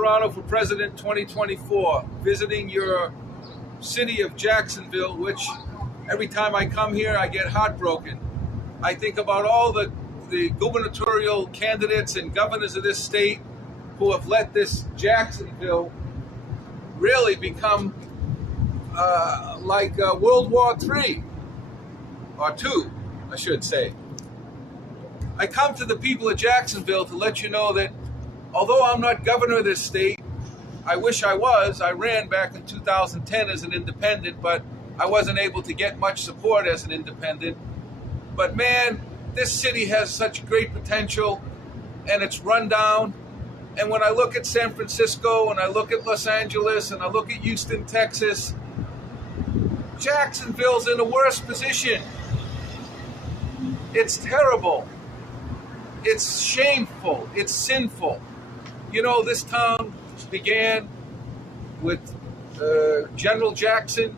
Toronto for President 2024, visiting your city of Jacksonville, which every time I come here, I get heartbroken. I think about all the gubernatorial candidates and governors of this state who have let this Jacksonville really become like World War III, or II, I should say. I come to the people of Jacksonville to let you know that although I'm not governor of this state, I wish I was. I ran back in 2010 as an independent, but I wasn't able to get much support as an independent. But man, this city has such great potential, and it's run down. And when I look at San Francisco, and I look at Los Angeles, and I look at Houston, Texas, Jacksonville's in a worse position. It's terrible. It's shameful. It's sinful. You know, this town began with General Jackson,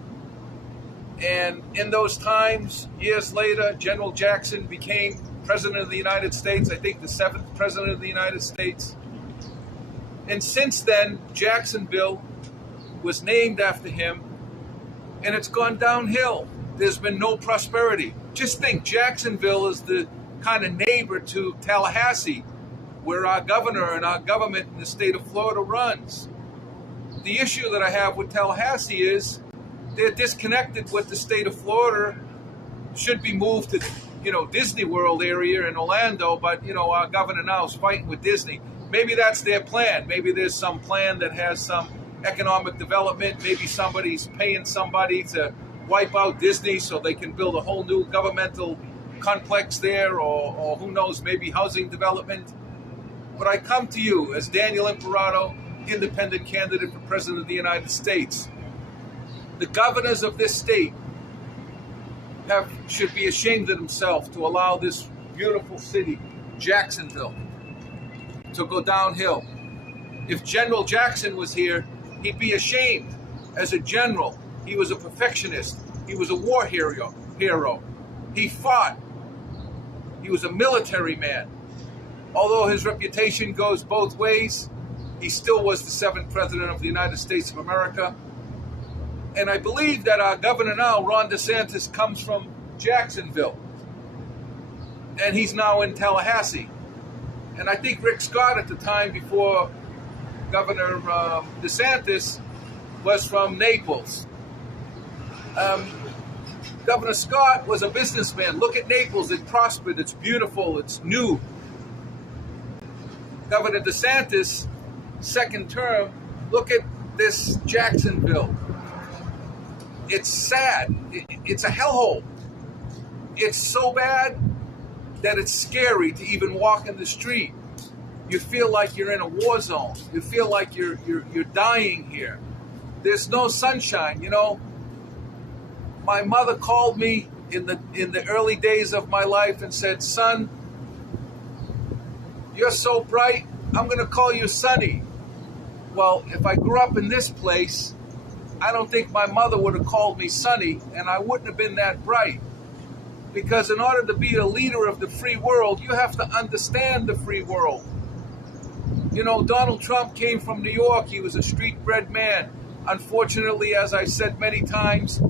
and in those times, years later, General Jackson became President of the United States, I think the 7th President of the United States. And since then, Jacksonville was named after him, and it's gone downhill. There's been no prosperity. Just think, Jacksonville is the kind of neighbor to Tallahassee, where our governor and our government in the state of Florida runs. The issue that I have with Tallahassee is they're disconnected with the state of Florida. Should be moved to, Disney World area in Orlando, but, our governor now is fighting with Disney. Maybe that's their plan. Maybe there's some plan that has some economic development. Maybe somebody's paying somebody to wipe out Disney so they can build a whole new governmental complex there, or who knows, maybe housing development. But I come to you as Daniel Imperato, independent candidate for President of the United States. The governors of this state should be ashamed of themselves to allow this beautiful city, Jacksonville, to go downhill. If General Jackson was here, he'd be ashamed. As a general, he was a perfectionist. He was a war hero. He fought. He was a military man. Although his reputation goes both ways, he still was the 7th President of the United States of America. And I believe that our governor now, Ron DeSantis, comes from Jacksonville. And he's now in Tallahassee. And I think Rick Scott at the time before Governor DeSantis was from Naples. Governor Scott was a businessman. Look at Naples. It prospered. It's beautiful. It's new. Governor DeSantis, second term, look at this Jacksonville. It's sad. It's a hellhole. It's so bad that it's scary to even walk in the street. You feel like you're in a war zone. You feel like you're dying here. There's no sunshine. My mother called me in the early days of my life and said, "Son, you're so bright, I'm going to call you Sonny." Well, if I grew up in this place, I don't think my mother would have called me Sonny, and I wouldn't have been that bright. Because in order to be a leader of the free world, you have to understand the free world. Donald Trump came from New York. He was a street-bred man. Unfortunately, as I've said many times,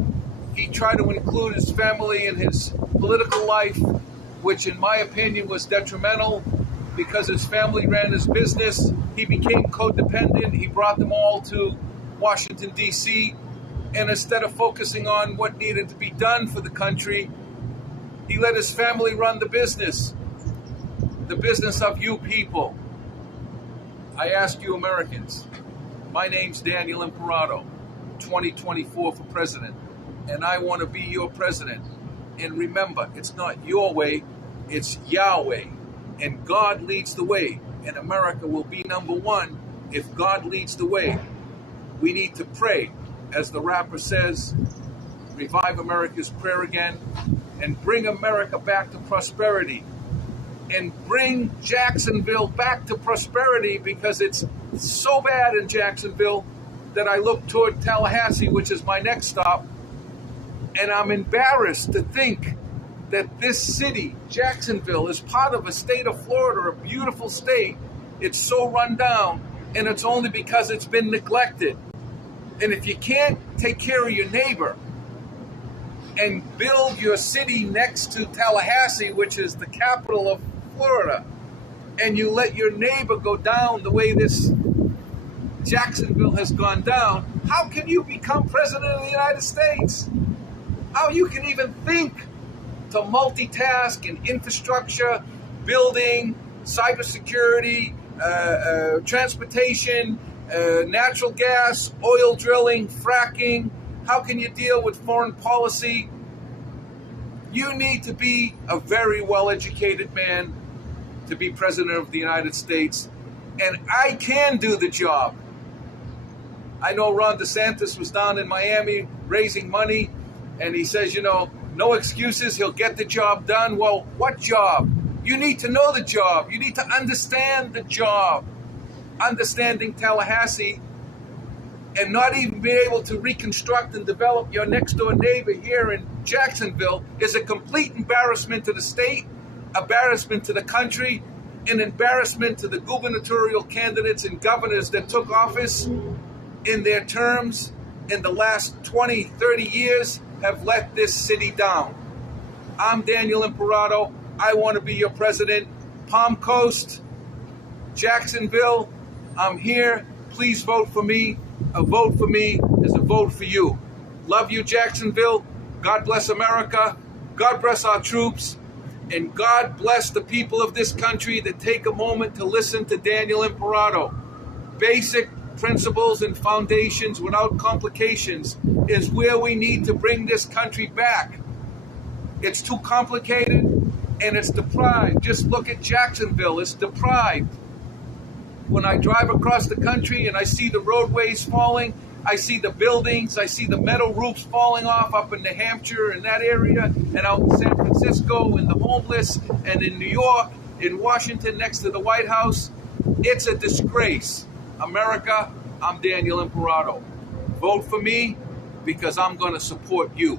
he tried to include his family in his political life, which in my opinion was detrimental because his family ran his business. He became codependent. He brought them all to Washington, D.C., and instead of focusing on what needed to be done for the country, he let his family run the business of you people. I ask you Americans, my name's Daniel Imperato, 2024 for president, and I want to be your president. And remember, it's not your way, it's Yahweh, and God leads the way, and America will be number one if God leads the way. We need to pray, as the rapper says, revive America's prayer again, and bring America back to prosperity. And bring Jacksonville back to prosperity, because it's so bad in Jacksonville that I look toward Tallahassee, which is my next stop, and I'm embarrassed to think that this city, Jacksonville, is part of a state of Florida, a beautiful state. It's so run down and it's only because it's been neglected. And if you can't take care of your neighbor and build your city next to Tallahassee, which is the capital of Florida, and you let your neighbor go down the way this Jacksonville has gone down, how can you become president of the United States? How you can even think to multitask in infrastructure, building, cybersecurity, transportation, natural gas, oil drilling, fracking. How can you deal with foreign policy? You need to be a very well-educated man to be president of the United States. And I can do the job. I know Ron DeSantis was down in Miami raising money, and he says, no excuses, he'll get the job done. Well, what job? You need to know the job. You need to understand the job. Understanding Tallahassee and not even be able to reconstruct and develop your next door neighbor here in Jacksonville is a complete embarrassment to the state, embarrassment to the country, an embarrassment to the gubernatorial candidates and governors that took office in their terms in the last 20, 30 years have let this city down. I'm Daniel Imperato. I want to be your president. Palm Coast, Jacksonville, I'm here. Please vote for me. A vote for me is a vote for you. Love you, Jacksonville. God bless America. God bless our troops. And God bless the people of this country that take a moment to listen to Daniel Imperato. Basic principles and foundations without complications is where we need to bring this country back. It's too complicated and it's deprived. Just look at Jacksonville. It's deprived. When I drive across the country and I see the roadways falling, I see the buildings, I see the metal roofs falling off up in New Hampshire and that area, and out in San Francisco, and the homeless, and in New York, in Washington next to the White House. It's a disgrace. America, I'm Daniel Imperato. Vote for me because I'm going to support you.